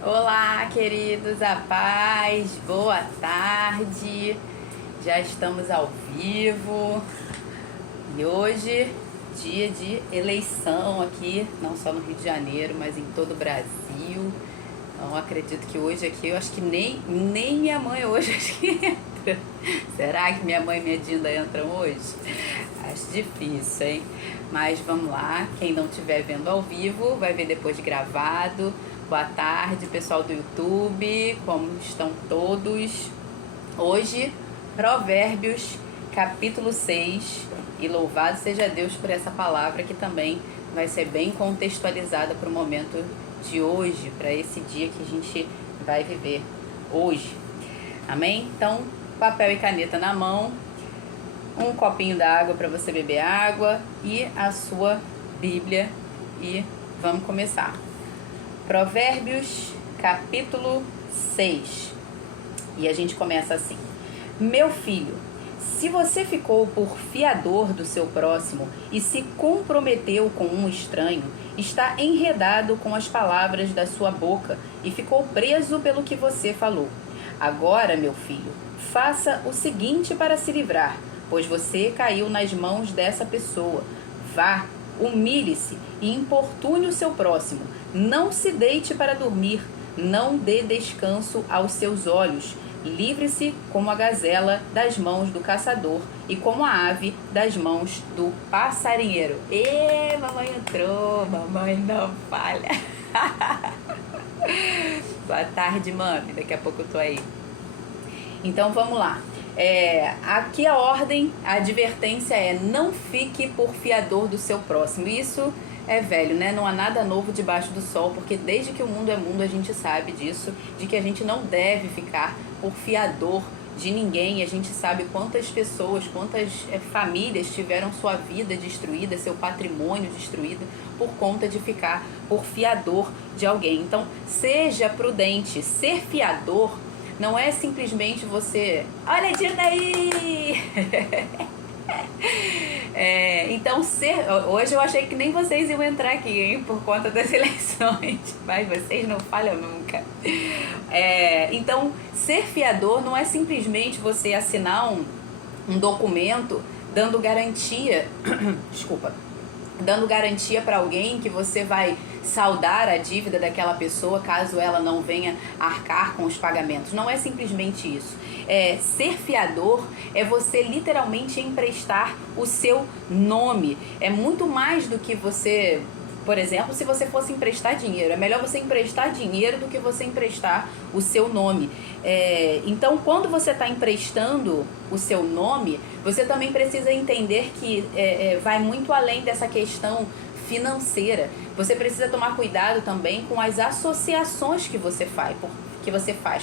Olá, queridos, a paz, boa tarde. Já estamos ao vivo e hoje, dia de eleição aqui, não só no Rio de Janeiro, mas em todo o Brasil. Então, acredito que hoje aqui, eu acho que nem minha mãe hoje acho que entra. Será que minha mãe e minha Dinda entram hoje? Acho difícil, hein? Mas vamos lá, quem não estiver vendo ao vivo, vai ver depois gravado. Boa tarde, pessoal do YouTube, como estão todos? Hoje, Provérbios, capítulo 6, e louvado seja Deus por essa palavra que também vai ser bem contextualizada para o momento de hoje, para esse dia que a gente vai viver hoje. Amém? Então, papel e caneta na mão, um copinho d'água para você beber água e a sua Bíblia e vamos começar. Provérbios, capítulo 6. E a gente começa assim: Meu filho, se você ficou por fiador do seu próximo e se comprometeu com um estranho, está enredado com as palavras da sua boca e ficou preso pelo que você falou. Agora, meu filho, faça o seguinte para se livrar, pois você caiu nas mãos dessa pessoa. Vá, humilhe-se e importune o seu próximo. Não se deite para dormir, não dê descanso aos seus olhos. Livre-se como a gazela das mãos do caçador e como a ave das mãos do passarinheiro. Ê, mamãe entrou, mamãe não falha. Boa tarde, mami, daqui a pouco eu tô aí. Então vamos lá. Aqui a ordem, a advertência é: não fique por fiador do seu próximo. Isso é velho, né? Não há nada novo debaixo do sol, porque desde que o mundo é mundo a gente sabe disso, de que a gente não deve ficar por fiador de ninguém. A gente sabe quantas pessoas, quantas famílias tiveram sua vida destruída, seu patrimônio destruído por conta de ficar por fiador de alguém. Então, seja prudente. Ser fiador não é simplesmente você... Olha a Dina aí! Então, hoje eu achei que nem vocês iam entrar aqui, hein, por conta das eleições, mas vocês não falham nunca. Então, ser fiador não é simplesmente você assinar um documento dando garantia, desculpa, dando garantia para alguém que você vai saldar a dívida daquela pessoa caso ela não venha arcar com os pagamentos. Não é simplesmente isso. Ser fiador é você literalmente emprestar o seu nome. É muito mais do que você... Por exemplo, se você fosse emprestar dinheiro, é melhor você emprestar dinheiro do que você emprestar o seu nome. Então, quando você está emprestando o seu nome, você também precisa entender que vai muito além dessa questão financeira. Você precisa tomar cuidado também com as associações que você faz,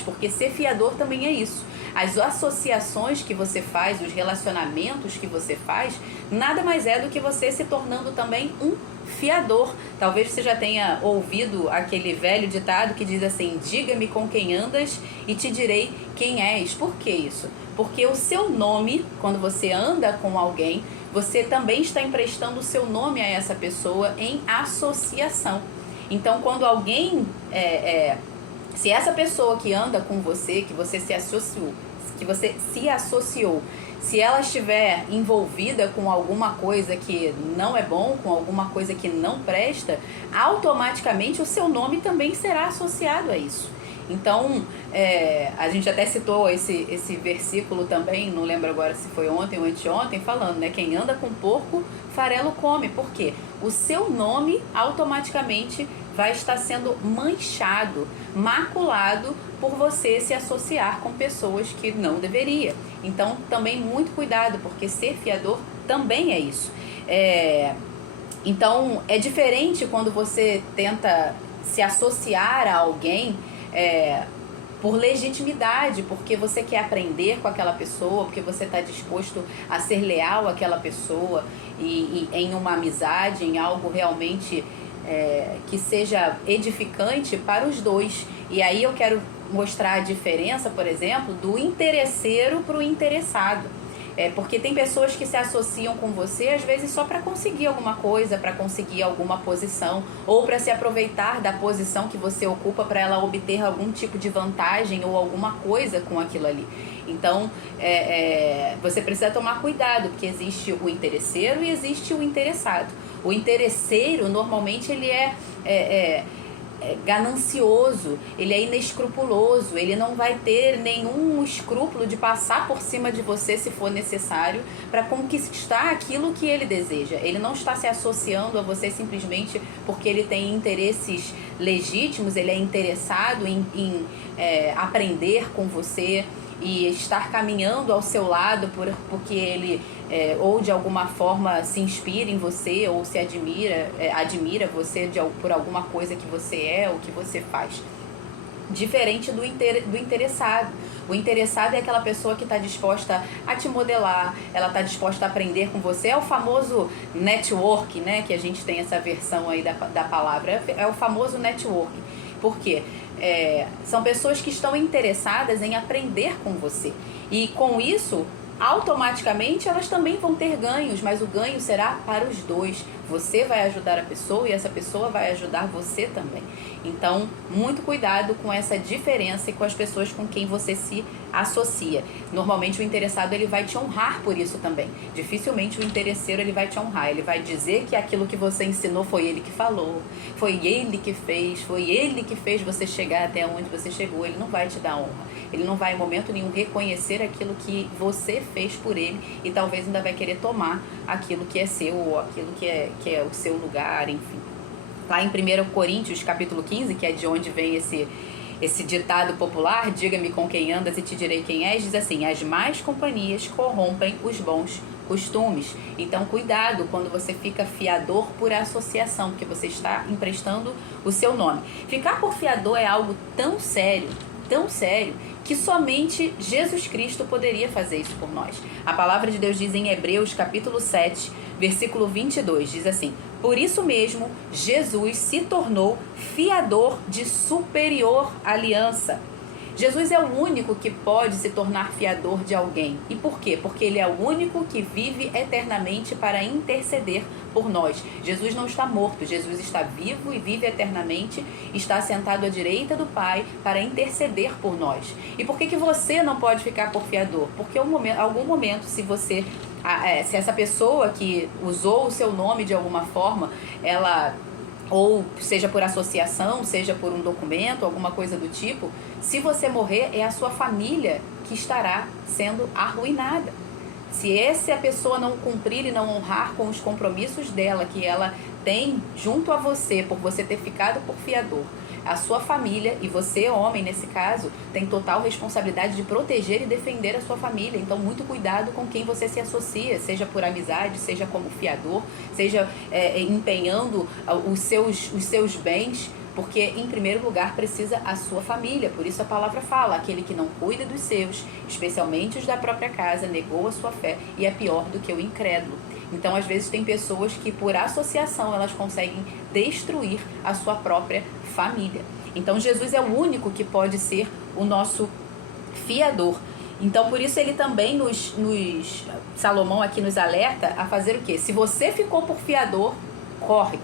porque ser fiador também é isso. As associações que você faz, os relacionamentos que você faz, nada mais é do que você se tornando também um fiador. Talvez você já tenha ouvido aquele velho ditado que diz assim: diga-me com quem andas e te direi quem és. Por que isso? Porque o seu nome, quando você anda com alguém, você também está emprestando o seu nome a essa pessoa em associação. Então, quando alguém... se essa pessoa que anda com você, que você se associou, se ela estiver envolvida com alguma coisa que não é bom, com alguma coisa que não presta, automaticamente o seu nome também será associado a isso. Então, a gente até citou esse versículo também, não lembro agora se foi ontem ou anteontem, falando, né? Quem anda com porco, farelo come. Por quê? O seu nome automaticamente vai estar sendo manchado, maculado por você se associar com pessoas que não deveria. Então, também muito cuidado, porque ser fiador também é isso. Então, é diferente quando você tenta se associar a alguém por legitimidade, porque você quer aprender com aquela pessoa, porque você está disposto a ser leal àquela pessoa e em uma amizade, em algo realmente que seja edificante para os dois. E aí eu quero mostrar a diferença, por exemplo, do interesseiro para o interessado. Porque tem pessoas que se associam com você, às vezes, só para conseguir alguma coisa, para conseguir alguma posição, ou para se aproveitar da posição que você ocupa para ela obter algum tipo de vantagem ou alguma coisa com aquilo ali. Então, você precisa tomar cuidado, porque existe o interesseiro e existe o interessado. O interesseiro, normalmente, ele é ganancioso, ele é inescrupuloso, ele não vai ter nenhum escrúpulo de passar por cima de você se for necessário para conquistar aquilo que ele deseja. Ele não está se associando a você simplesmente porque ele tem interesses legítimos, ele é interessado em aprender com você e estar caminhando ao seu lado porque ele ou de alguma forma se inspira em você ou se admira você por alguma coisa que você é ou que você faz. Diferente do interessado. O interessado é aquela pessoa que está disposta a te modelar, ela está disposta a aprender com você. É o famoso network, né? Que a gente tem essa versão aí da palavra. É o famoso network. Por quê? São pessoas que estão interessadas em aprender com você. E com isso, automaticamente elas também vão ter ganhos, mas o ganho será para os dois. Você vai ajudar a pessoa e essa pessoa vai ajudar você também. Então, muito cuidado com essa diferença e com as pessoas com quem você se associa. Normalmente o interessado ele vai te honrar por isso também. Dificilmente o interesseiro ele vai te honrar. Ele vai dizer que aquilo que você ensinou foi ele que falou, foi ele que fez você chegar até onde você chegou. Ele não vai te dar honra. Ele não vai em momento nenhum reconhecer aquilo que você fez por ele e talvez ainda vai querer tomar aquilo que é seu ou aquilo que é o seu lugar, enfim. Lá em 1 Coríntios, capítulo 15, que é de onde vem esse ditado popular, diga-me com quem andas e te direi quem és, diz assim: as más companhias corrompem os bons costumes. Então, cuidado quando você fica fiador por associação, porque você está emprestando o seu nome. Ficar por fiador é algo tão sério, que somente Jesus Cristo poderia fazer isso por nós. A palavra de Deus diz em Hebreus capítulo 7, versículo 22, diz assim: por isso mesmo, Jesus se tornou fiador de superior aliança. Jesus é o único que pode se tornar fiador de alguém. E por quê? Porque ele é o único que vive eternamente para interceder por nós. Jesus não está morto, Jesus está vivo e vive eternamente, está sentado à direita do Pai para interceder por nós. E por que você não pode ficar por fiador? Porque em algum momento, se essa pessoa que usou o seu nome de alguma forma, ou seja por associação, seja por um documento, alguma coisa do tipo, se você morrer, é a sua família que estará sendo arruinada. Se a pessoa não cumprir e não honrar com os compromissos dela, que ela tem junto a você, por você ter ficado por fiador, a sua família, e você, homem, nesse caso, tem total responsabilidade de proteger e defender a sua família. Então, muito cuidado com quem você se associa, seja por amizade, seja como fiador, seja empenhando os seus bens, porque, em primeiro lugar, precisa a sua família. Por isso a palavra fala: aquele que não cuida dos seus, especialmente os da própria casa, negou a sua fé e é pior do que o incrédulo. Então, às vezes, tem pessoas que, por associação, elas conseguem destruir a sua própria família. Então, Jesus é o único que pode ser o nosso fiador. Então, por isso, ele também Salomão aqui nos alerta a fazer o quê? Se você ficou por fiador, corre,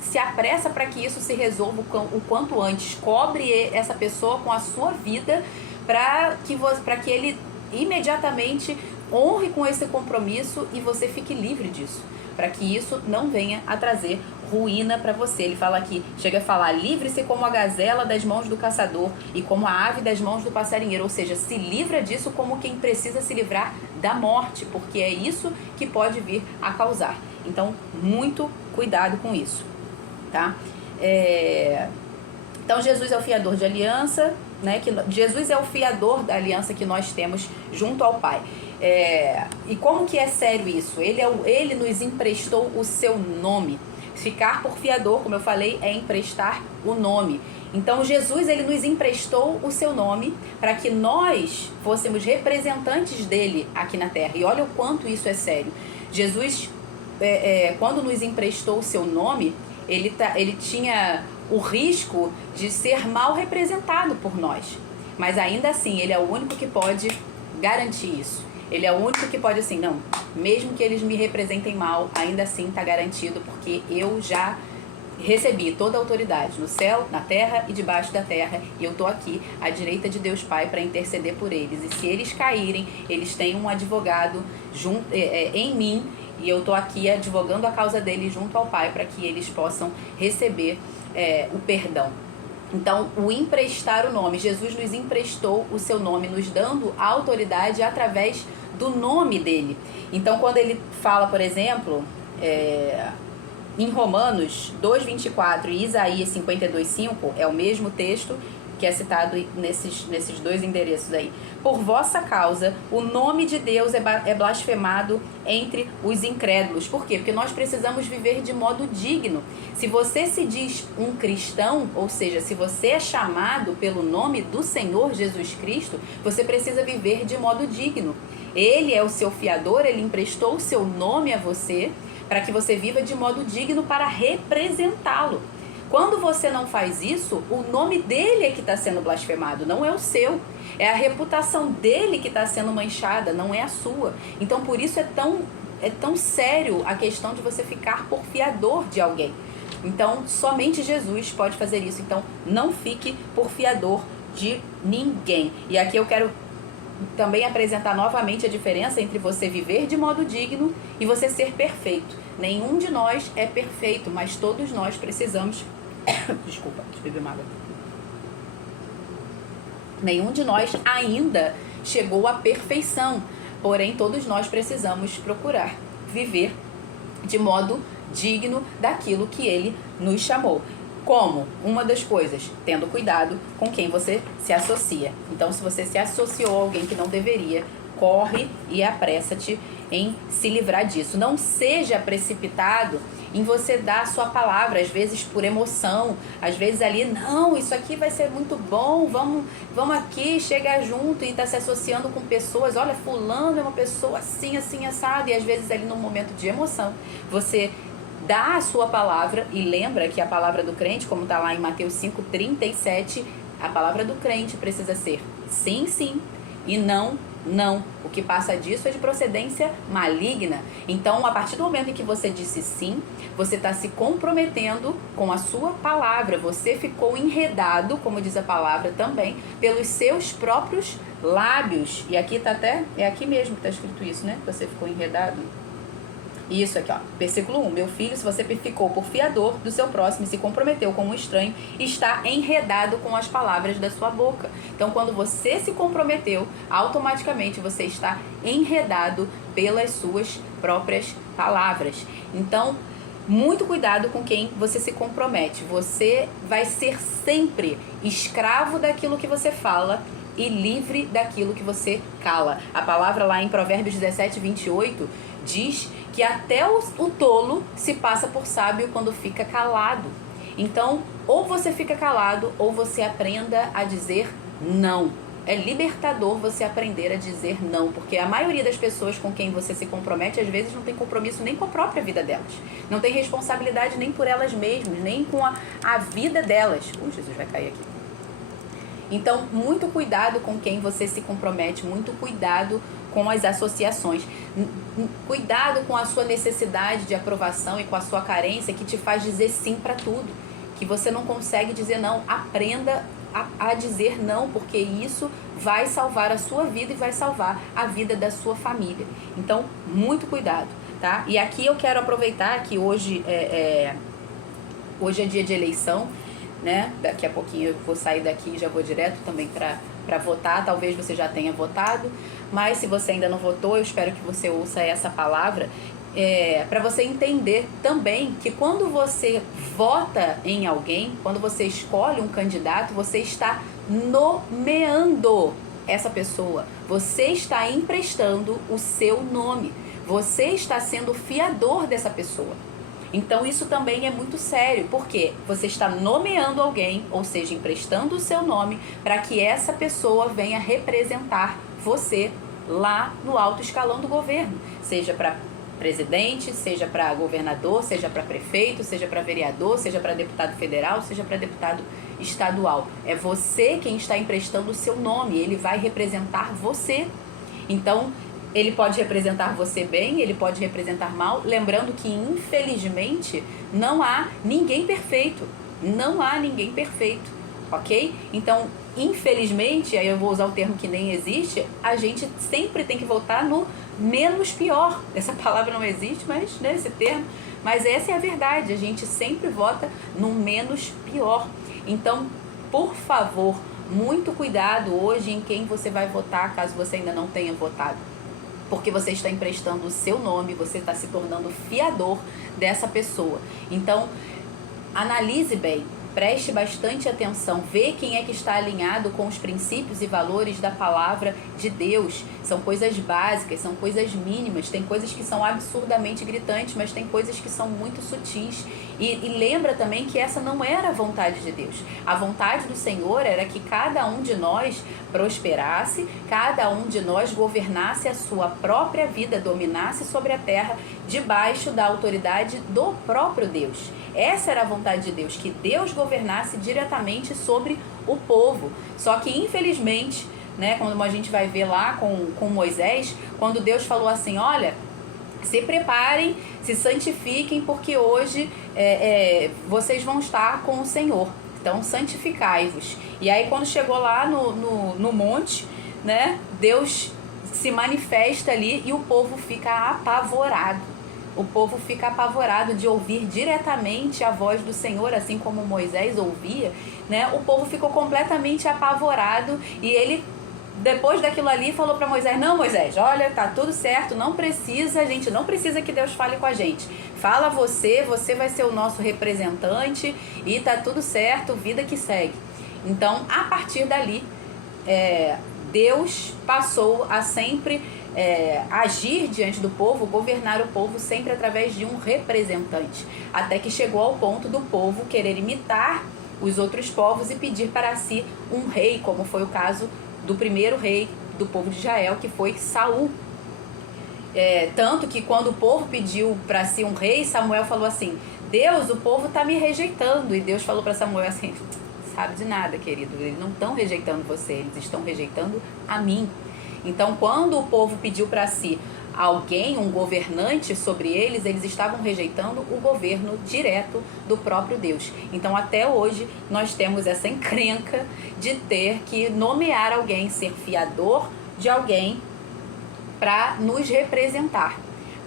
se apressa para que isso se resolva o quanto antes. Cobre essa pessoa com a sua vida para que ele imediatamente honre com esse compromisso e você fique livre disso, para que isso não venha a trazer ruína para você. Ele fala aqui, chega a falar: livre-se como a gazela das mãos do caçador e como a ave das mãos do passarinheiro. Ou seja, se livra disso como quem precisa se livrar da morte, porque é isso que pode vir a causar. Então, muito cuidado com isso, tá? Então, Jesus é o fiador de aliança, né? Jesus é o fiador da aliança que nós temos junto ao Pai. E como que é sério isso? Ele nos emprestou o seu nome. Ficar por fiador, como eu falei, é emprestar o nome. Então, Jesus, ele nos emprestou o seu nome para que nós fôssemos representantes dele aqui na terra. E olha o quanto isso é sério. Jesus, quando nos emprestou o seu nome, ele tinha o risco de ser mal representado por nós. Mas ainda assim, ele é o único que pode garantir isso. Ele é o único que pode assim, não, mesmo que eles me representem mal, ainda assim está garantido, porque eu já recebi toda a autoridade no céu, na terra e debaixo da terra, e eu estou aqui à direita de Deus Pai para interceder por eles. E se eles caírem, eles têm um advogado em mim, e eu estou aqui advogando a causa deles junto ao Pai para que eles possam receber o perdão. Então, o emprestar o nome, Jesus nos emprestou o seu nome, nos dando a autoridade através do nome dele. Então, quando ele fala, por exemplo, em Romanos 2,24 e Isaías 52,5, é o mesmo texto que é citado nesses dois endereços aí. Por vossa causa, o nome de Deus é blasfemado entre os incrédulos. Por quê? Porque nós precisamos viver de modo digno. Se você se diz um cristão, ou seja, se você é chamado pelo nome do Senhor Jesus Cristo, você precisa viver de modo digno. Ele é o seu fiador, ele emprestou o seu nome a você, para que você viva de modo digno para representá-lo. Quando você não faz isso, o nome dele é que está sendo blasfemado, não é o seu. É a reputação dele que está sendo manchada, não é a sua. Então, por isso é tão sério a questão de você ficar por fiador de alguém. Então, somente Jesus pode fazer isso. Então, não fique por fiador de ninguém. E aqui eu quero também apresentar novamente a diferença entre você viver de modo digno e você ser perfeito. Nenhum de nós é perfeito, mas todos nós precisamos... Desculpa, deixa eu beber uma água. Nenhum de nós ainda chegou à perfeição, porém todos nós precisamos procurar viver de modo digno daquilo que ele nos chamou. Como? Uma das coisas, tendo cuidado com quem você se associa. Então, se você se associou a alguém que não deveria, corre e apressa-te em se livrar disso. Não seja precipitado em você dar a sua palavra, às vezes por emoção, às vezes ali, não, isso aqui vai ser muito bom, vamos aqui, chegar junto e tá se associando com pessoas, olha, fulano é uma pessoa assim, assim, assado, e às vezes ali num momento de emoção, você dá a sua palavra e lembra que a palavra do crente, como está lá em Mateus 5,37, a palavra do crente precisa ser sim, sim e não, não. O que passa disso é de procedência maligna. Então, a partir do momento em que você disse sim, você está se comprometendo com a sua palavra. Você ficou enredado, como diz a palavra também, pelos seus próprios lábios. E aqui está até, é aqui mesmo que está escrito isso, né? Você ficou enredado. Isso aqui, ó, versículo 1. Meu filho, se você ficou por fiador do seu próximo e se comprometeu com um estranho, está enredado com as palavras da sua boca. Então, quando você se comprometeu, automaticamente você está enredado pelas suas próprias palavras. Então, muito cuidado com quem você se compromete. Você vai ser sempre escravo daquilo que você fala e livre daquilo que você cala. A palavra lá em Provérbios 17:28 diz que até o tolo se passa por sábio quando fica calado. Então, ou você fica calado, ou você aprenda a dizer não. É libertador você aprender a dizer não, porque a maioria das pessoas com quem você se compromete, às vezes não tem compromisso nem com a própria vida delas. Não tem responsabilidade nem por elas mesmas, nem com a vida delas. Jesus, vai cair aqui. Então, muito cuidado com quem você se compromete, muito cuidado com as associações. Cuidado com a sua necessidade de aprovação e com a sua carência que te faz dizer sim para tudo. Que você não consegue dizer não. Aprenda a dizer não, porque isso vai salvar a sua vida e vai salvar a vida da sua família. Então, muito cuidado, tá? E aqui eu quero aproveitar que hoje é dia de eleição, né? Daqui a pouquinho eu vou sair daqui e já vou direto também para votar. Talvez você já tenha votado, mas se você ainda não votou, eu espero que você ouça essa palavra para você entender também que quando você vota em alguém, quando você escolhe um candidato, você está nomeando essa pessoa, você está emprestando o seu nome, você está sendo fiador dessa pessoa. Então isso também é muito sério, porque você está nomeando alguém, ou seja, emprestando o seu nome para que essa pessoa venha representar você lá no alto escalão do governo, seja para presidente, seja para governador, seja para prefeito, seja para vereador, seja para deputado federal, seja para deputado estadual. É você quem está emprestando o seu nome, ele vai representar você. Então, Ele pode representar você bem, ele pode representar mal, lembrando que, infelizmente, não há ninguém perfeito. Não há ninguém perfeito, ok? Então, infelizmente, aí eu vou usar o termo que nem existe, a gente sempre tem que voltar no menos pior. Essa palavra não existe, mas, né, esse termo. Mas essa é a verdade, a gente sempre vota no menos pior. Então, por favor, muito cuidado hoje em quem você vai votar, caso você ainda não tenha votado. Porque você está emprestando o seu nome, você está se tornando fiador dessa pessoa. Então, analise bem, preste bastante atenção, vê quem é que está alinhado com os princípios e valores da palavra de Deus. São coisas básicas, são coisas mínimas, tem coisas que são absurdamente gritantes, mas tem coisas que são muito sutis. E lembra também que essa não era a vontade de Deus. A vontade do Senhor era que cada um de nós prosperasse, cada um de nós governasse a sua própria vida, dominasse sobre a terra, debaixo da autoridade do próprio Deus. Essa era a vontade de Deus, que Deus governasse diretamente sobre o povo. Só que, infelizmente, né, quando a gente vai ver lá com Moisés, quando Deus falou assim, olha, se preparem, se santifiquem, porque hoje vocês vão estar com o Senhor. Então, santificai-vos. E aí, quando chegou lá no monte, né, Deus se manifesta ali e o povo fica apavorado. O povo fica apavorado de ouvir diretamente a voz do Senhor, assim como Moisés ouvia, né? O povo ficou completamente apavorado e ele, depois daquilo ali, falou para Moisés, não, Moisés, olha, tá tudo certo, não precisa, a gente não precisa que Deus fale com a gente. Fala você vai ser o nosso representante e tá tudo certo, vida que segue. Então, a partir dali, Deus passou a sempre agir diante do povo, governar o povo sempre através de um representante, até que chegou ao ponto do povo querer imitar os outros povos e pedir para si um rei, como foi o caso do primeiro rei do povo de Israel, que foi Saul. Tanto que quando o povo pediu para si um rei, Samuel falou assim, Deus, o povo está me rejeitando, e Deus falou para Samuel assim, sabe de nada, querido, eles não estão rejeitando você, eles estão rejeitando a mim. Então, quando o povo pediu para si alguém, um governante sobre eles, eles estavam rejeitando o governo direto do próprio Deus. Então, até hoje, nós temos essa encrenca de ter que nomear alguém, ser fiador de alguém para nos representar.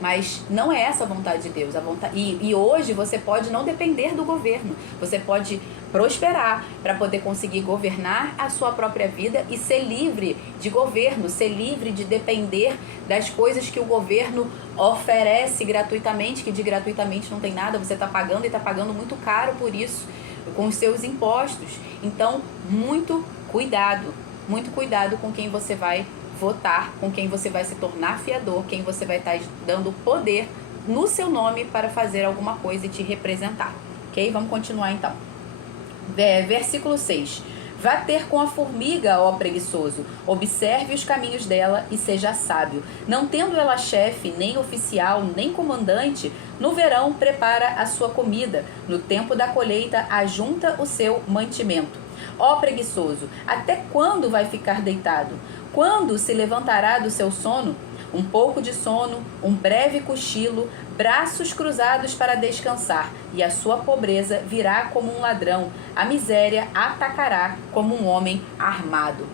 Mas não é essa a vontade de Deus. E hoje você pode não depender do governo. Você pode prosperar para poder conseguir governar a sua própria vida e ser livre de governo, ser livre de depender das coisas que o governo oferece gratuitamente, que de gratuitamente não tem nada, você está pagando e está pagando muito caro por isso, com os seus impostos. Então, muito cuidado com quem você vai votar, com quem você vai se tornar fiador, quem você vai estar dando poder no seu nome para fazer alguma coisa e te representar. Ok? Vamos continuar então. Versículo 6. Vá ter com a formiga, ó preguiçoso, observe os caminhos dela e seja sábio. Não tendo ela chefe, nem oficial, nem comandante, no verão prepara a sua comida, no tempo da colheita ajunta o seu mantimento. Ó preguiçoso, até quando vai ficar deitado? Quando se levantará do seu sono? Um pouco de sono, um breve cochilo, braços cruzados para descansar, e a sua pobreza virá como um ladrão, a miséria atacará como um homem armado.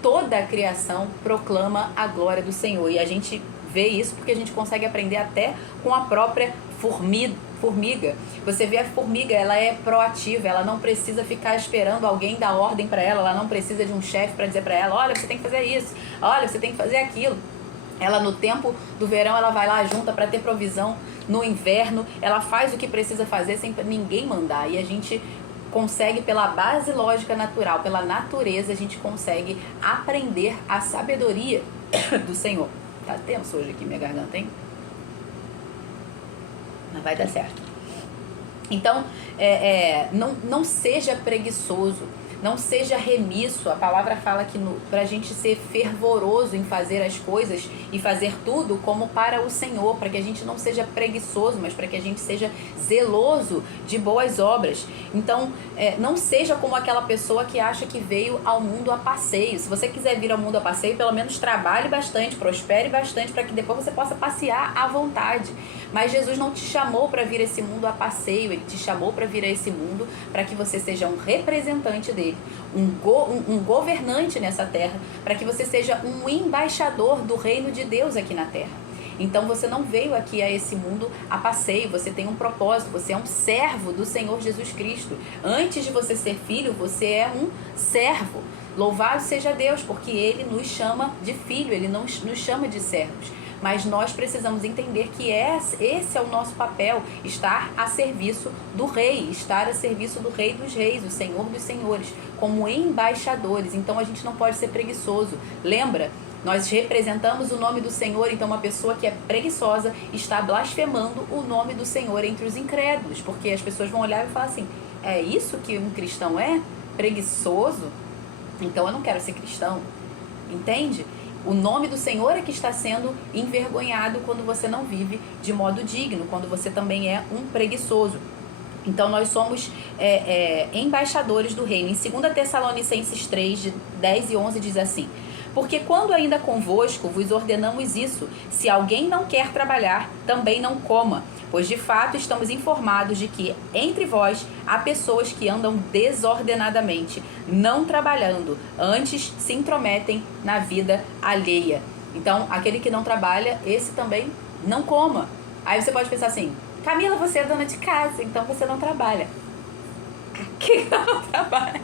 Toda a criação proclama a glória do Senhor, e a gente vê isso porque a gente consegue aprender até com a própria formiga. Você vê a formiga, ela é proativa, ela não precisa ficar esperando alguém dar ordem para ela, ela não precisa de um chefe para dizer para ela, olha, você tem que fazer isso, olha, você tem que fazer aquilo. Ela no tempo do verão, ela vai lá junta para ter provisão, no inverno ela faz o que precisa fazer sem ninguém mandar, e a gente consegue, pela base lógica natural, pela natureza, a gente consegue aprender a sabedoria do Senhor. Tá tenso hoje aqui minha garganta, hein? Mas vai dar certo. Então, não seja preguiçoso. Não seja remisso. A palavra fala que para a gente ser fervoroso em fazer as coisas e fazer tudo como para o Senhor, para que a gente não seja preguiçoso, mas para que a gente seja zeloso de boas obras. Então, não seja como aquela pessoa que acha que veio ao mundo a passeio. Se você quiser vir ao mundo a passeio, pelo menos trabalhe bastante, prospere bastante, para que depois você possa passear à vontade. Mas Jesus não te chamou para vir a esse mundo a passeio, Ele te chamou para vir a esse mundo para que você seja um representante dele, um governante nessa terra, para que você seja um embaixador do reino de Deus aqui na terra. Então você não veio aqui a esse mundo a passeio, você tem um propósito, você é um servo do Senhor Jesus Cristo. Antes de você ser filho, você é um servo. Louvado seja Deus, porque Ele nos chama de filho, Ele não nos chama de servos. Mas nós precisamos entender que esse é o nosso papel, estar a serviço do Rei, estar a serviço do Rei dos Reis, o Senhor dos Senhores, como embaixadores. Então a gente não pode ser preguiçoso. Lembra? Nós representamos o nome do Senhor, então uma pessoa que é preguiçosa está blasfemando o nome do Senhor entre os incrédulos, porque as pessoas vão olhar e falar assim, é isso que um cristão é? Preguiçoso? Então eu não quero ser cristão. Entende? O nome do Senhor é que está sendo envergonhado quando você não vive de modo digno, quando você também é um preguiçoso. Então nós somos embaixadores do reino. Em 2 Tessalonicenses 3, de 10 e 11 diz assim: porque quando ainda convosco vos ordenamos isso, se alguém não quer trabalhar, também não coma. Pois de fato estamos informados de que entre vós há pessoas que andam desordenadamente, não trabalhando, antes se intrometem na vida alheia. Então, aquele que não trabalha, esse também não coma. Aí você pode pensar assim, Camila, você é dona de casa, então você não trabalha. Que eu não trabalho?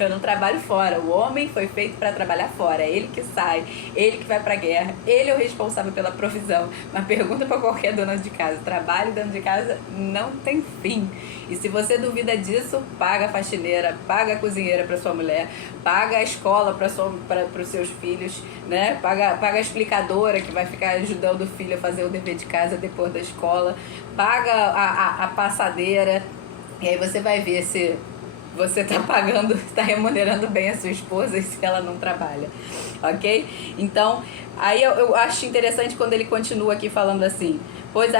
Eu não trabalho fora. O homem foi feito para trabalhar fora. É ele que sai, ele que vai para a guerra, ele é o responsável pela provisão. Mas pergunta para qualquer dona de casa: trabalho dentro de casa não tem fim. E se você duvida disso, paga a faxineira, paga a cozinheira para sua mulher, paga a escola para os seus filhos, né? Paga a explicadora que vai ficar ajudando o filho a fazer o dever de casa depois da escola, paga a passadeira. E aí você vai ver se você está pagando, está remunerando bem a sua esposa e se ela não trabalha, ok? Então, aí eu acho interessante quando ele continua aqui falando assim: pois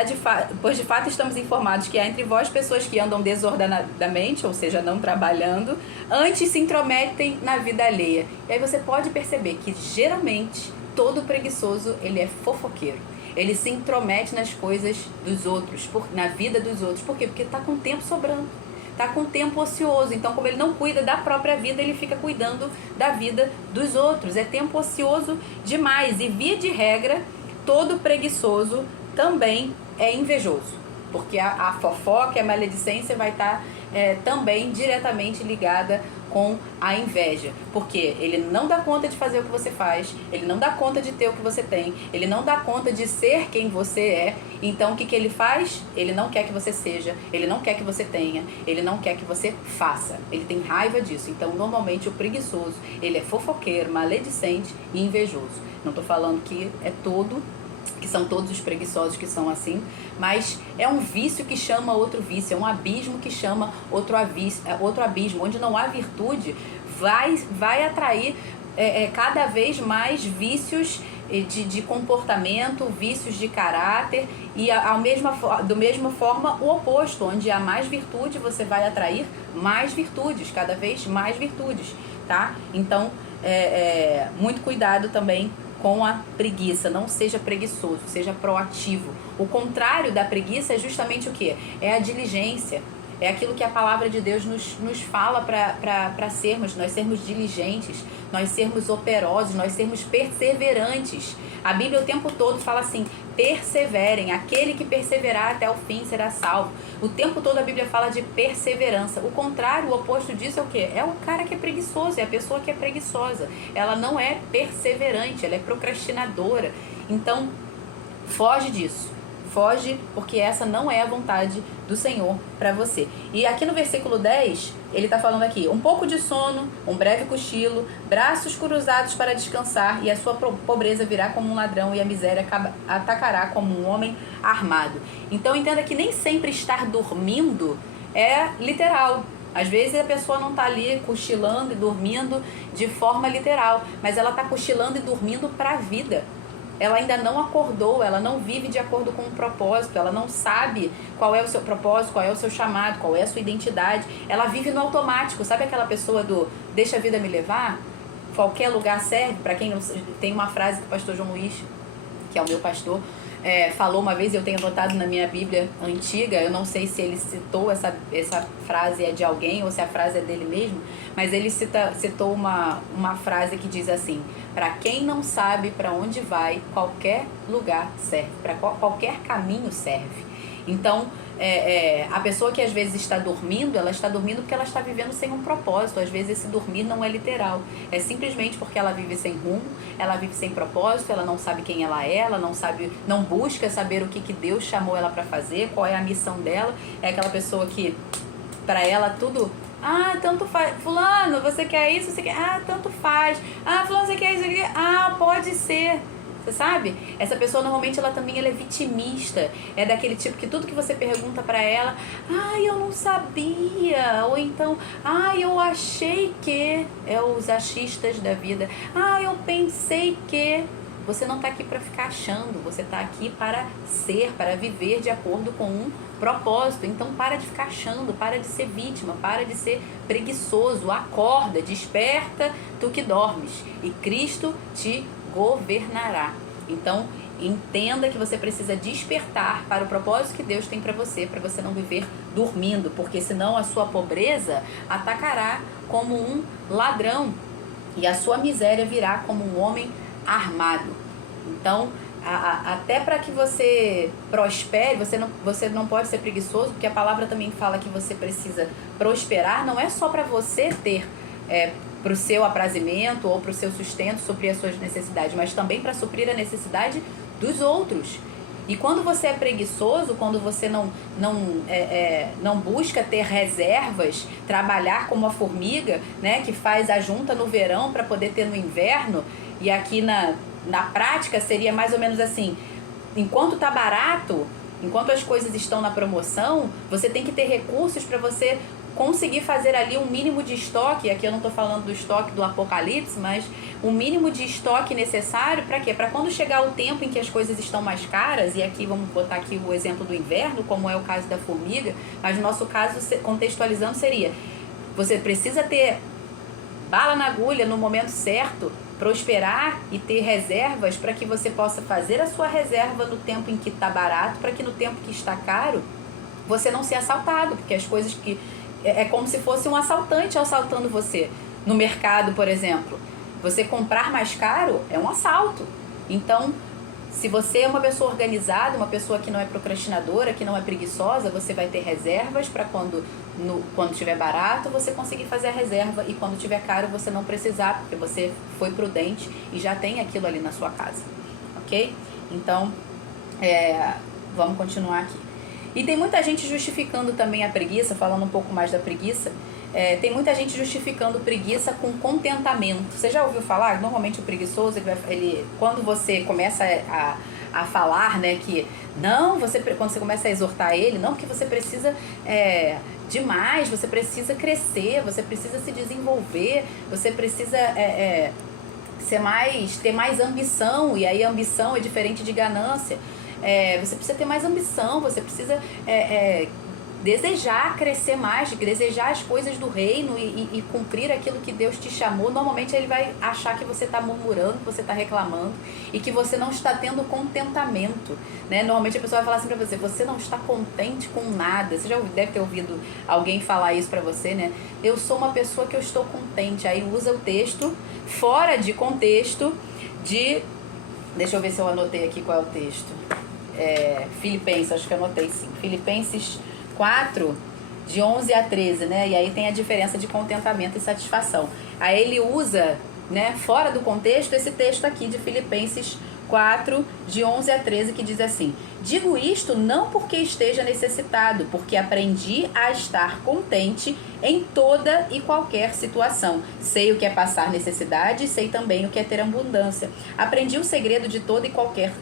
de fato estamos informados que há entre vós pessoas que andam desordenadamente, ou seja, não trabalhando, antes se intrometem na vida alheia. E aí você pode perceber que geralmente todo preguiçoso ele é fofoqueiro. Ele se intromete nas coisas dos outros, na vida dos outros. Por quê? Porque está com tempo sobrando. Está com tempo ocioso, então como ele não cuida da própria vida, ele fica cuidando da vida dos outros. É tempo ocioso demais. E via de regra, todo preguiçoso também é invejoso, porque a fofoca e a maledicência vai estar também diretamente ligada com a inveja, porque ele não dá conta de fazer o que você faz, ele não dá conta de ter o que você tem, ele não dá conta de ser quem você é. Então o que ele faz? Ele não quer que você seja, ele não quer que você tenha, ele não quer que você faça, ele tem raiva disso. Então normalmente o preguiçoso, ele é fofoqueiro, maledicente e invejoso. Não estou falando que são todos os preguiçosos que são assim, mas é um vício que chama outro vício, é um abismo que chama outro abismo, onde não há virtude, vai atrair cada vez mais vícios de comportamento, vícios de caráter, e do mesma forma o oposto, onde há mais virtude, você vai atrair mais virtudes, cada vez mais virtudes, tá? Então, muito cuidado também com a preguiça. Não seja preguiçoso, seja proativo. O contrário da preguiça é justamente o quê? É a diligência. É aquilo que a palavra de Deus nos fala para sermos. Nós sermos diligentes, nós sermos operosos, nós sermos perseverantes. A Bíblia o tempo todo fala assim: perseverem, aquele que perseverar até o fim será salvo. O tempo todo a Bíblia fala de perseverança. O contrário, o oposto disso é o quê? É o cara que é preguiçoso, é a pessoa que é preguiçosa. Ela não é perseverante, ela é procrastinadora. Então, foge disso. Foge, porque essa não é a vontade do Senhor para você. E aqui no versículo 10, ele está falando aqui: um pouco de sono, um breve cochilo, braços cruzados para descansar, e a sua pobreza virá como um ladrão, e a miséria atacará como um homem armado. Então entenda que nem sempre estar dormindo é literal. Às vezes a pessoa não está ali cochilando e dormindo de forma literal, mas ela está cochilando e dormindo para a vida. Ela ainda não acordou, ela não vive de acordo com o propósito, ela não sabe qual é o seu propósito, qual é o seu chamado, qual é a sua identidade. Ela vive no automático. Sabe aquela pessoa do deixa a vida me levar? Qualquer lugar serve. Para quem não, tem uma frase que o pastor João Luiz, que é o meu pastor, falou uma vez, eu tenho anotado na minha Bíblia antiga, eu não sei se ele citou essa frase é de alguém ou se a frase é dele mesmo, mas ele citou uma frase que diz assim: para quem não sabe para onde vai, qualquer lugar serve, para qualquer caminho serve. Então, a pessoa que às vezes está dormindo, ela está dormindo porque ela está vivendo sem um propósito. Às vezes esse dormir não é literal, é simplesmente porque ela vive sem rumo, ela vive sem propósito, ela não sabe quem ela é, ela não busca saber o que Deus chamou ela para fazer, qual é a missão dela. É aquela pessoa que para ela tudo, tanto faz, fulano, você quer isso, você quer, tanto faz, fulano, você quer isso, você quer, pode ser. Você sabe? Essa pessoa normalmente ela é vitimista. É daquele tipo que tudo que você pergunta pra ela, eu não sabia. Ou então, eu achei que. É os achistas da vida. Eu pensei que. Você não tá aqui pra ficar achando. Você tá aqui para ser, para viver de acordo com um propósito. Então para de ficar achando, para de ser vítima, para de ser preguiçoso. Acorda, desperta, tu que dormes. E Cristo te governará. Então, entenda que você precisa despertar para o propósito que Deus tem para você não viver dormindo, porque senão a sua pobreza atacará como um ladrão e a sua miséria virá como um homem armado. Então, até para que você prospere, você não pode ser preguiçoso, porque a palavra também fala que você precisa prosperar, não é só para você ter para o seu aprazimento ou para o seu sustento, suprir as suas necessidades, mas também para suprir a necessidade dos outros. E quando você é preguiçoso, quando você não busca ter reservas, trabalhar como a formiga, né, que faz a junta no verão para poder ter no inverno, e aqui na prática seria mais ou menos assim: enquanto está barato, enquanto as coisas estão na promoção, você tem que ter recursos para você conseguir fazer ali um mínimo de estoque. Aqui eu não estou falando do estoque do apocalipse, mas um mínimo de estoque necessário para quê? Para quando chegar o tempo em que as coisas estão mais caras, e aqui vamos botar aqui o exemplo do inverno, como é o caso da formiga, mas no nosso caso, contextualizando, seria: você precisa ter bala na agulha no momento certo, prosperar e ter reservas para que você possa fazer a sua reserva no tempo em que está barato, para que no tempo que está caro você não seja assaltado, porque as coisas que é como se fosse um assaltante assaltando você. No mercado, por exemplo, você comprar mais caro é um assalto. Então, se você é uma pessoa organizada, uma pessoa que não é procrastinadora, que não é preguiçosa, você vai ter reservas para quando estiver barato você conseguir fazer a reserva, e quando estiver caro você não precisar, porque você foi prudente e já tem aquilo ali na sua casa. Ok? Então, vamos continuar aqui. E tem muita gente justificando também a preguiça, falando um pouco mais da preguiça. Tem muita gente justificando preguiça com contentamento. Você já ouviu falar? Normalmente o preguiçoso, quando você começa a falar, né, que não, quando você começa a exortar ele, não, porque você precisa de mais, você precisa crescer, você precisa se desenvolver, você precisa ter mais ambição, e aí ambição é diferente de ganância. Você precisa ter mais ambição, você precisa desejar crescer mais, desejar as coisas do reino e cumprir aquilo que Deus te chamou. Normalmente ele vai achar que você está murmurando, que você está reclamando e que você não está tendo contentamento, né? Normalmente a pessoa vai falar assim pra você: você não está contente com nada. Você já deve ter ouvido alguém falar isso pra você, né? Eu sou uma pessoa que eu estou contente. Aí usa o texto fora de contexto de... Deixa eu ver se eu anotei aqui qual é o texto. Filipenses, acho que eu anotei sim. Filipenses 4, de 11 a 13, né? E aí tem a diferença de contentamento e satisfação. Aí ele usa, né, fora do contexto, esse texto aqui de Filipenses 4, de 11 a 13, que diz assim: digo isto não porque esteja necessitado, porque aprendi a estar contente em toda e qualquer situação. Sei o que é passar necessidade e sei também o que é ter abundância. Aprendi o segredo de toda e qualquer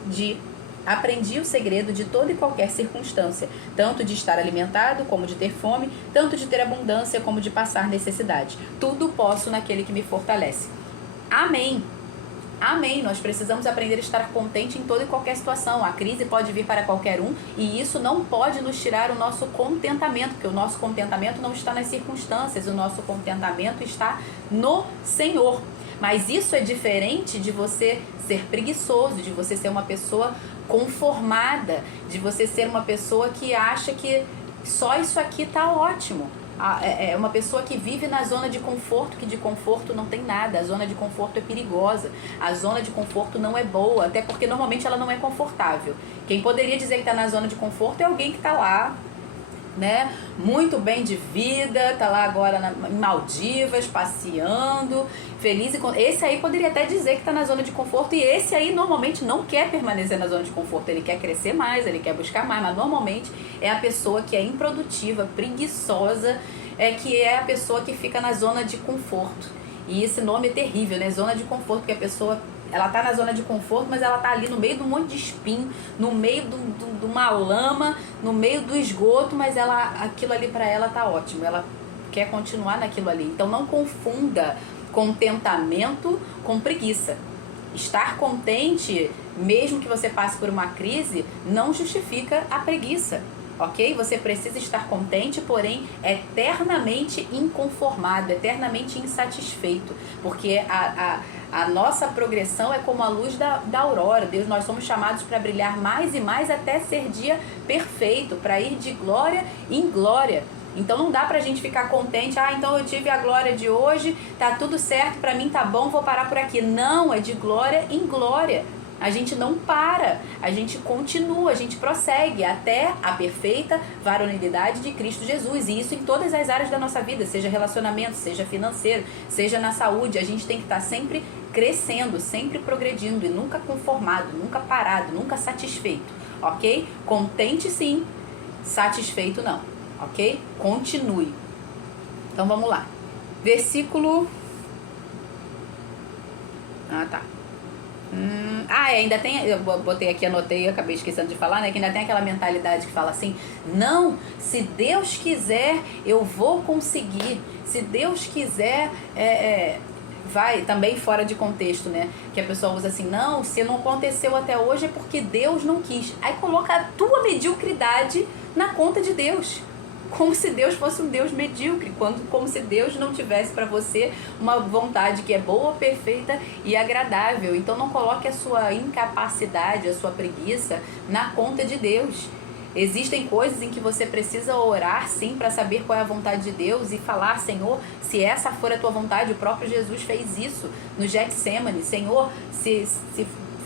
Aprendi o segredo de toda e qualquer circunstância, tanto de estar alimentado como de ter fome, tanto de ter abundância como de passar necessidade. Tudo posso naquele que me fortalece. Amém. Amém. Nós precisamos aprender a estar contente em toda e qualquer situação. A crise pode vir para qualquer um e isso não pode nos tirar o nosso contentamento, porque o nosso contentamento não está nas circunstâncias, o nosso contentamento está no Senhor. Mas isso é diferente de você ser preguiçoso, de você ser uma pessoa conformada, de você ser uma pessoa que acha que só isso aqui está ótimo. É uma pessoa que vive na zona de conforto, que de conforto não tem nada. A zona de conforto é perigosa, a zona de conforto não é boa, até porque normalmente ela não é confortável. Quem poderia dizer que está na zona de conforto é alguém que está lá, né, muito bem de vida, tá lá agora em Maldivas, passeando, feliz e esse aí poderia até dizer que tá na zona de conforto, e esse aí normalmente não quer permanecer na zona de conforto, ele quer crescer mais, ele quer buscar mais, mas normalmente é a pessoa que é improdutiva, preguiçosa, que é a pessoa que fica na zona de conforto. E esse nome é terrível, né? Zona de conforto, porque a pessoa, ela tá na zona de conforto, mas ela tá ali no meio de um monte de espinho, no meio de uma lama, no meio do esgoto, mas aquilo ali para ela tá ótimo, ela quer continuar naquilo ali. Então não confunda contentamento com preguiça. Estar contente, mesmo que você passe por uma crise, não justifica a preguiça. Ok? Você precisa estar contente, porém eternamente inconformado, eternamente insatisfeito, porque a nossa progressão é como a luz da aurora. Deus, nós somos chamados para brilhar mais e mais até ser dia perfeito, para ir de glória em glória. Então não dá pra gente ficar contente, então eu tive a glória de hoje, tá tudo certo, pra mim tá bom, vou parar por aqui. Não, é de glória em glória. A gente não para, a gente continua, a gente prossegue até a perfeita varonilidade de Cristo Jesus. E isso em todas as áreas da nossa vida, seja relacionamento, seja financeiro, seja na saúde. A gente tem que estar sempre crescendo, sempre progredindo e nunca conformado, nunca parado, nunca satisfeito, ok? Contente sim, satisfeito não, ok? Continue. Então vamos lá. Versículo... tá. Ainda tem, eu botei aqui, anotei, acabei esquecendo de falar, né, que ainda tem aquela mentalidade que fala assim, não, se Deus quiser, eu vou conseguir, se Deus quiser, vai, também fora de contexto, né, que a pessoa usa assim, não, se não aconteceu até hoje é porque Deus não quis, aí coloca a tua mediocridade na conta de Deus, como se Deus fosse um Deus medíocre, como se Deus não tivesse para você uma vontade que é boa, perfeita e agradável. Então não coloque a sua incapacidade, a sua preguiça na conta de Deus. Existem coisas em que você precisa orar sim para saber qual é a vontade de Deus e falar, Senhor, se essa for a tua vontade. O próprio Jesus fez isso no Getsemane. Senhor, se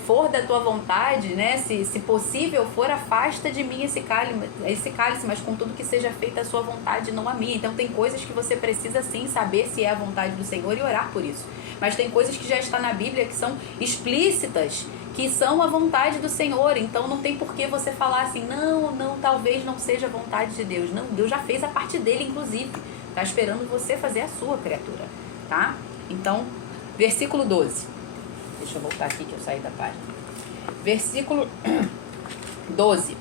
for da tua vontade, né, se possível for, afasta de mim esse cálice, mas contudo que seja feita a sua vontade, não a minha. Então tem coisas que você precisa sim saber se é a vontade do Senhor e orar por isso. Mas tem coisas que já está na Bíblia que são explícitas, que são a vontade do Senhor. Então não tem por que você falar assim, não, talvez não seja a vontade de Deus. Não, Deus já fez a parte dele, inclusive. Está esperando você fazer a sua, criatura, tá? Então, versículo 12. Deixa eu voltar aqui que eu saí da página. Versículo 12.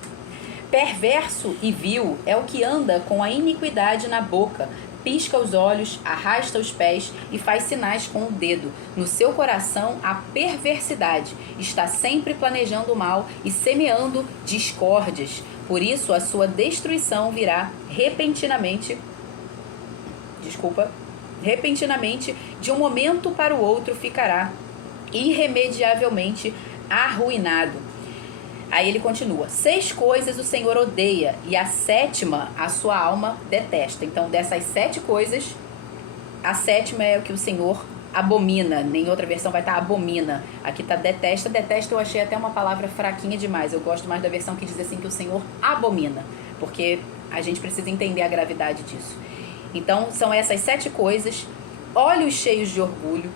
Perverso e vil é o que anda com a iniquidade na boca, pisca os olhos, arrasta os pés e faz sinais com o dedo. No seu coração há perversidade, está sempre planejando o mal e semeando discórdias. Por isso a sua destruição virá repentinamente, de um momento para o outro ficará irremediavelmente arruinado. Aí ele continua, 6 coisas o Senhor odeia e a 7ª a sua alma detesta. Então dessas 7 coisas, a 7ª é o que o Senhor abomina. Em outra versão vai estar abomina, aqui está detesta. Eu achei até uma palavra fraquinha demais, eu gosto mais da versão que diz assim, que o Senhor abomina, porque a gente precisa entender a gravidade disso. Então são essas 7 coisas: olhos cheios de orgulho,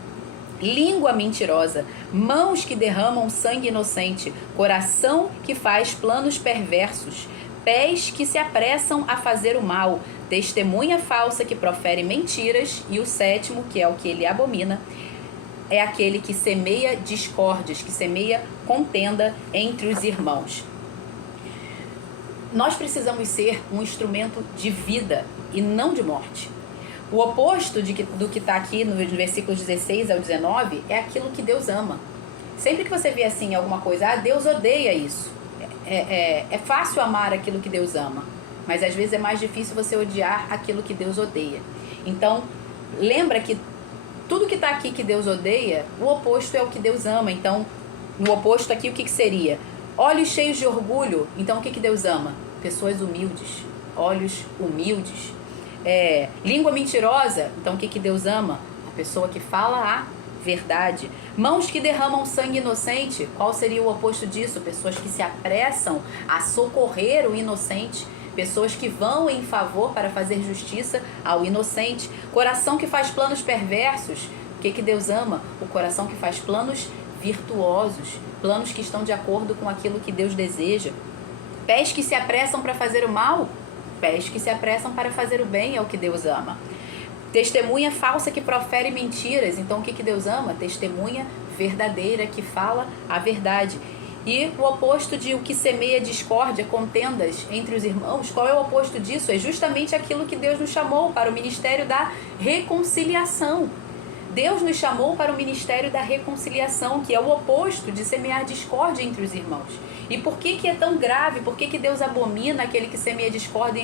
língua mentirosa, mãos que derramam sangue inocente, coração que faz planos perversos, pés que se apressam a fazer o mal, testemunha falsa que profere mentiras, e o 7º, que é o que ele abomina, é aquele que semeia discórdias, que semeia contenda entre os irmãos. Nós precisamos ser um instrumento de vida e não de morte. O oposto do que está aqui no versículo 16 ao 19 é aquilo que Deus ama. Sempre que você vê assim alguma coisa, Deus odeia isso. É fácil amar aquilo que Deus ama, mas às vezes é mais difícil você odiar aquilo que Deus odeia. Então, lembra que tudo que está aqui que Deus odeia, o oposto é o que Deus ama. Então, no oposto aqui, o que seria? Olhos cheios de orgulho. Então, o que Deus ama? Pessoas humildes. Olhos humildes. Língua mentirosa. Então, o que Deus ama? A pessoa que fala a verdade. Mãos que derramam sangue inocente. Qual seria o oposto disso? Pessoas que se apressam a socorrer o inocente. Pessoas que vão em favor para fazer justiça ao inocente. Coração que faz planos perversos. O que Deus ama? O coração que faz planos virtuosos. Planos que estão de acordo com aquilo que Deus deseja. Pés que se apressam para fazer o mal. Pés que se apressam para fazer o bem é o que Deus ama. Testemunha falsa que profere mentiras. Então o que Deus ama? Testemunha verdadeira que fala a verdade. E o oposto de o que semeia discórdia, contendas entre os irmãos, qual é o oposto disso? É justamente aquilo que Deus nos chamou para o ministério da reconciliação. Deus nos chamou para o ministério da reconciliação, que é o oposto de semear discórdia entre os irmãos. E por que é tão grave? Por que Deus abomina aquele que semeia discórdia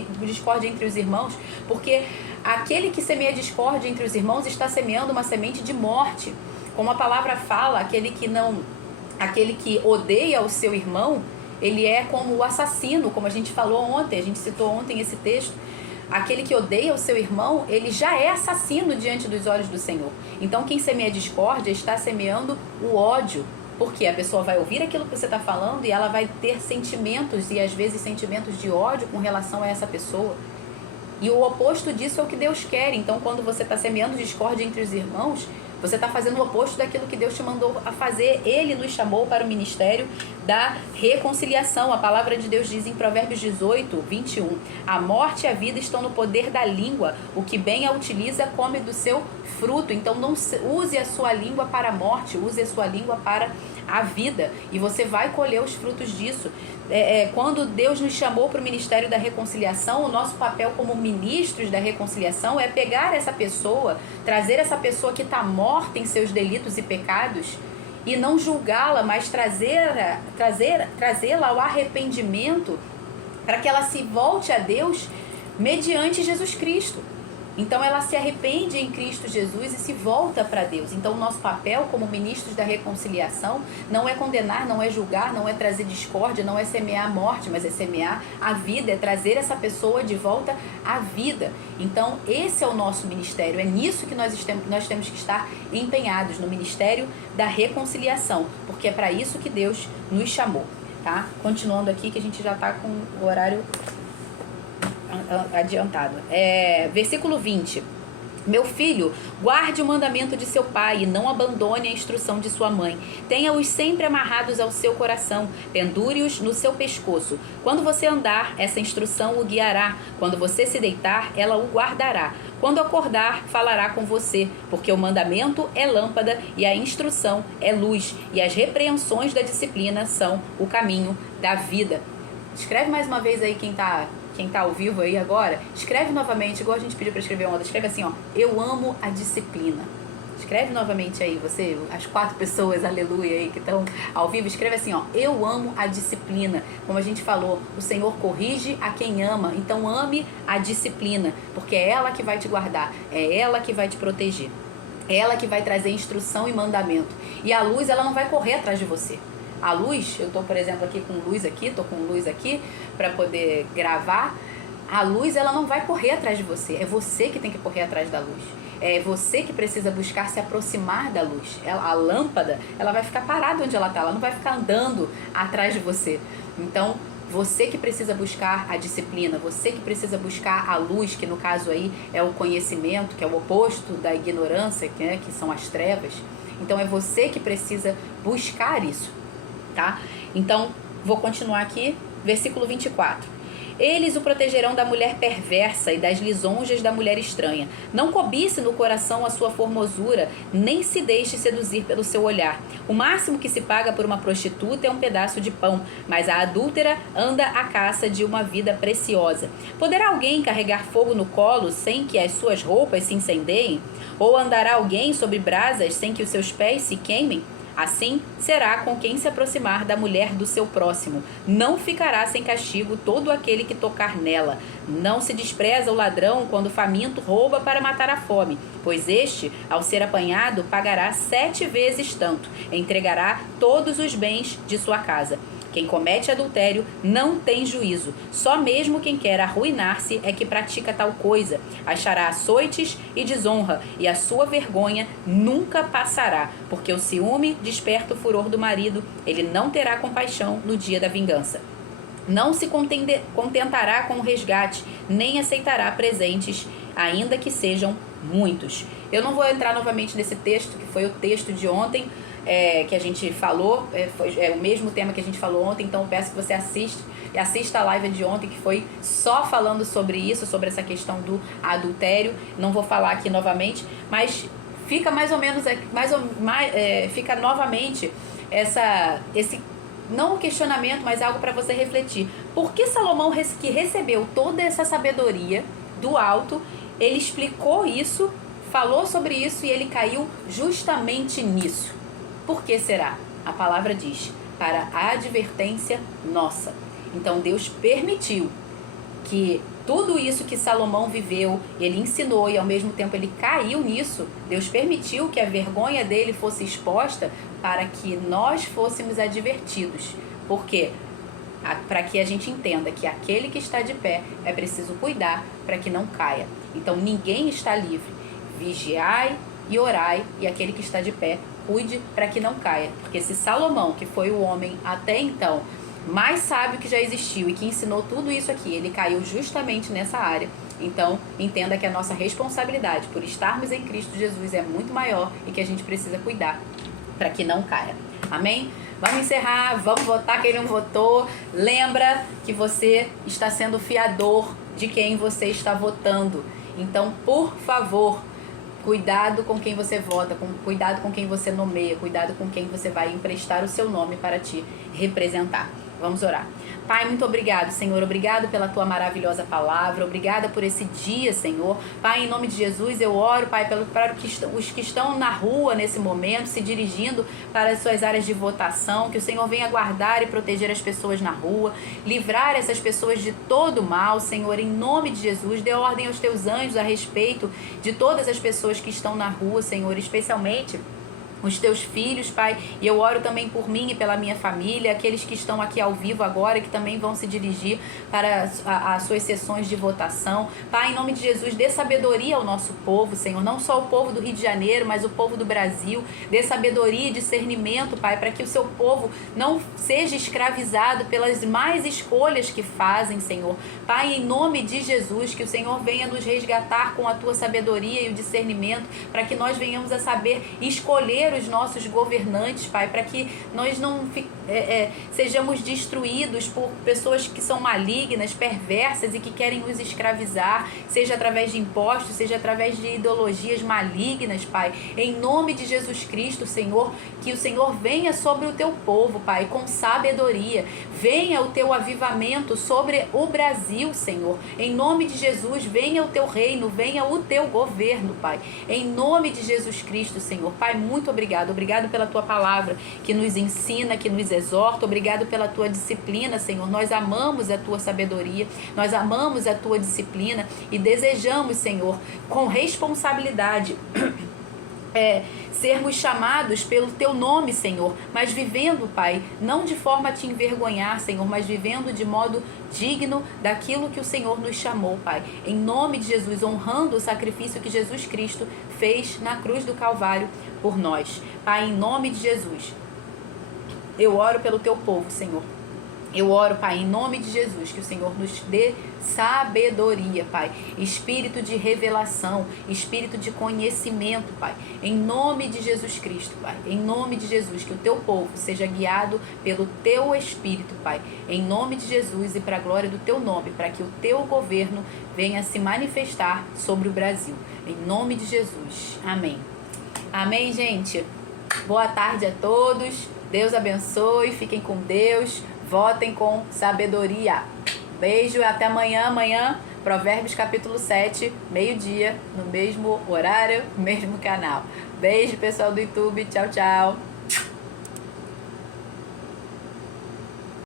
entre os irmãos? Porque aquele que semeia discórdia entre os irmãos está semeando uma semente de morte. Como a palavra fala, aquele que odeia o seu irmão, ele é como o assassino, como a gente falou ontem, a gente citou ontem esse texto. Aquele que odeia o seu irmão, ele já é assassino diante dos olhos do Senhor. Então, quem semeia discórdia está semeando o ódio. Porque a pessoa vai ouvir aquilo que você está falando e ela vai ter sentimentos, e às vezes sentimentos de ódio com relação a essa pessoa. E o oposto disso é o que Deus quer. Então, quando você está semeando discórdia entre os irmãos, você está fazendo o oposto daquilo que Deus te mandou a fazer. Ele nos chamou para o ministério da reconciliação. A palavra de Deus diz em Provérbios 18, 21. A morte e a vida estão no poder da língua. O que bem a utiliza, come do seu fruto. Então, não use a sua língua para a morte, use a sua língua para a vida. E você vai colher os frutos disso. Quando Deus nos chamou para o ministério da reconciliação, o nosso papel como ministros da reconciliação é pegar essa pessoa, trazer essa pessoa que está morta em seus delitos e pecados e não julgá-la, mas trazê-la ao arrependimento para que ela se volte a Deus mediante Jesus Cristo. Então ela se arrepende em Cristo Jesus e se volta para Deus. Então o nosso papel como ministros da reconciliação não é condenar, não é julgar, não é trazer discórdia, não é semear a morte, mas é semear a vida, é trazer essa pessoa de volta à vida. Então esse é o nosso ministério, é nisso que nós temos que estar empenhados, no ministério da reconciliação, porque é para isso que Deus nos chamou, tá? Continuando aqui que a gente já está com o horário adiantado. Versículo 20. Meu filho, guarde o mandamento de seu pai e não abandone a instrução de sua mãe. Tenha-os sempre amarrados ao seu coração, pendure-os no seu pescoço. Quando você andar, essa instrução o guiará. Quando você se deitar, ela o guardará. Quando acordar, falará com você, porque o mandamento é lâmpada e a instrução é luz, e as repreensões da disciplina são o caminho da vida. Escreve mais uma vez aí quem tá ao vivo aí agora, escreve novamente, igual a gente pediu para escrever ontem, escreve assim, ó, eu amo a disciplina. Escreve novamente aí, você, as 4 pessoas, aleluia, aí que estão ao vivo, escreve assim, ó, eu amo a disciplina. Como a gente falou, o Senhor corrige a quem ama, então ame a disciplina, porque é ela que vai te guardar, é ela que vai te proteger, é ela que vai trazer instrução e mandamento. E a luz, ela não vai correr atrás de você. A luz, eu tô, por exemplo, aqui com luz aqui para poder gravar. A luz, ela não vai correr atrás de você. É você que tem que correr atrás da luz. É você que precisa buscar se aproximar da luz. A lâmpada, ela vai ficar parada onde ela tá. Ela não vai ficar andando atrás de você. Então, você que precisa buscar a disciplina, você que precisa buscar a luz, que no caso aí é o conhecimento, que é o oposto da ignorância, né, que são as trevas. Então, é você que precisa buscar isso. Tá? Então, vou continuar aqui, versículo 24. Eles o protegerão da mulher perversa e das lisonjas da mulher estranha. Não cobice no coração a sua formosura, nem se deixe seduzir pelo seu olhar. O máximo que se paga por uma prostituta é um pedaço de pão, mas a adúltera anda à caça de uma vida preciosa. Poderá alguém carregar fogo no colo sem que as suas roupas se incendeiem? Ou andará alguém sobre brasas sem que os seus pés se queimem? Assim será com quem se aproximar da mulher do seu próximo. Não ficará sem castigo todo aquele que tocar nela. Não se despreza o ladrão quando faminto rouba para matar a fome, pois este, ao ser apanhado, pagará 7 vezes tanto, entregará todos os bens de sua casa. Quem comete adultério não tem juízo. Só mesmo quem quer arruinar-se é que pratica tal coisa. Achará açoites e desonra, e a sua vergonha nunca passará, porque o ciúme desperta o furor do marido. Ele não terá compaixão no dia da vingança. Não se contentará com o resgate, nem aceitará presentes, ainda que sejam muitos. Eu não vou entrar novamente nesse texto, que foi o texto de ontem, que a gente falou, é o mesmo tema que a gente falou ontem, então eu peço que você assista a live de ontem, que foi só falando sobre isso, sobre essa questão do adultério. Não vou falar aqui novamente, mas fica mais ou menos, fica novamente esse não um questionamento, mas algo para você refletir. Por que Salomão, que recebeu toda essa sabedoria do alto, ele explicou isso, falou sobre isso e ele caiu justamente nisso? Por que será? A palavra diz, para a advertência nossa. Então Deus permitiu que tudo isso que Salomão viveu, ele ensinou e ao mesmo tempo ele caiu nisso. Deus permitiu que a vergonha dele fosse exposta para que nós fôssemos advertidos. Por quê? Para que a gente entenda que aquele que está de pé é preciso cuidar para que não caia. Então ninguém está livre. Vigiai e orai, e aquele que está de pé, cuide para que não caia. Porque se Salomão, que foi o homem até então mais sábio que já existiu e que ensinou tudo isso aqui, ele caiu justamente nessa área, então entenda que a nossa responsabilidade por estarmos em Cristo Jesus é muito maior e que a gente precisa cuidar para que não caia. Amém? Vamos encerrar, vamos votar quem não votou. Lembra que você está sendo fiador de quem você está votando. Então, por favor, cuidado com quem você vota, cuidado com quem você nomeia, cuidado com quem você vai emprestar o seu nome para te representar. Vamos orar. Pai, muito obrigado, Senhor. Obrigado pela tua maravilhosa palavra. Obrigada por esse dia, Senhor. Pai, em nome de Jesus, eu oro, Pai, para os que estão na rua nesse momento, se dirigindo para as suas áreas de votação, que o Senhor venha guardar e proteger as pessoas na rua, livrar essas pessoas de todo mal, Senhor, em nome de Jesus. Dê ordem aos teus anjos a respeito de todas as pessoas que estão na rua, Senhor, especialmente os teus filhos, Pai, e eu oro também por mim e pela minha família, aqueles que estão aqui ao vivo agora, que também vão se dirigir para as suas sessões de votação. Pai, em nome de Jesus, dê sabedoria ao nosso povo, Senhor, não só o povo do Rio de Janeiro, mas o povo do Brasil. Dê sabedoria e discernimento, Pai, para que o seu povo não seja escravizado pelas más escolhas que fazem, Senhor. Pai, em nome de Jesus, que o Senhor venha nos resgatar com a tua sabedoria e o discernimento, para que nós venhamos a saber escolher os nossos governantes, Pai, para que nós não sejamos destruídos por pessoas que são malignas, perversas e que querem nos escravizar, seja através de impostos, seja através de ideologias malignas, Pai. Em nome de Jesus Cristo, Senhor, que o Senhor venha sobre o teu povo, Pai, com sabedoria. Venha o teu avivamento sobre o Brasil, Senhor. Em nome de Jesus, venha o teu reino, venha o teu governo, Pai. Em nome de Jesus Cristo, Senhor. Pai, muito obrigado. Obrigado pela tua palavra que nos ensina, que nos exorta. Obrigado pela tua disciplina, Senhor. Nós amamos a tua sabedoria, nós amamos a tua disciplina e desejamos, Senhor, com responsabilidade, sermos chamados pelo teu nome, Senhor, mas vivendo, Pai, não de forma a te envergonhar, Senhor, mas vivendo de modo digno daquilo que o Senhor nos chamou, Pai. Em nome de Jesus, honrando o sacrifício que Jesus Cristo fez na cruz do Calvário por nós. Pai, em nome de Jesus, eu oro pelo teu povo, Senhor. Eu oro, Pai, em nome de Jesus, que o Senhor nos dê sabedoria, Pai. Espírito de revelação, espírito de conhecimento, Pai. Em nome de Jesus Cristo, Pai. Em nome de Jesus, que o teu povo seja guiado pelo teu Espírito, Pai. Em nome de Jesus e para a glória do teu nome, para que o teu governo venha se manifestar sobre o Brasil. Em nome de Jesus. Amém. Amém, gente. Boa tarde a todos. Deus abençoe. Fiquem com Deus. Votem com sabedoria. Beijo, até amanhã. Amanhã, Provérbios capítulo 7, meio-dia, no mesmo horário, mesmo canal. Beijo, pessoal do YouTube. Tchau, tchau.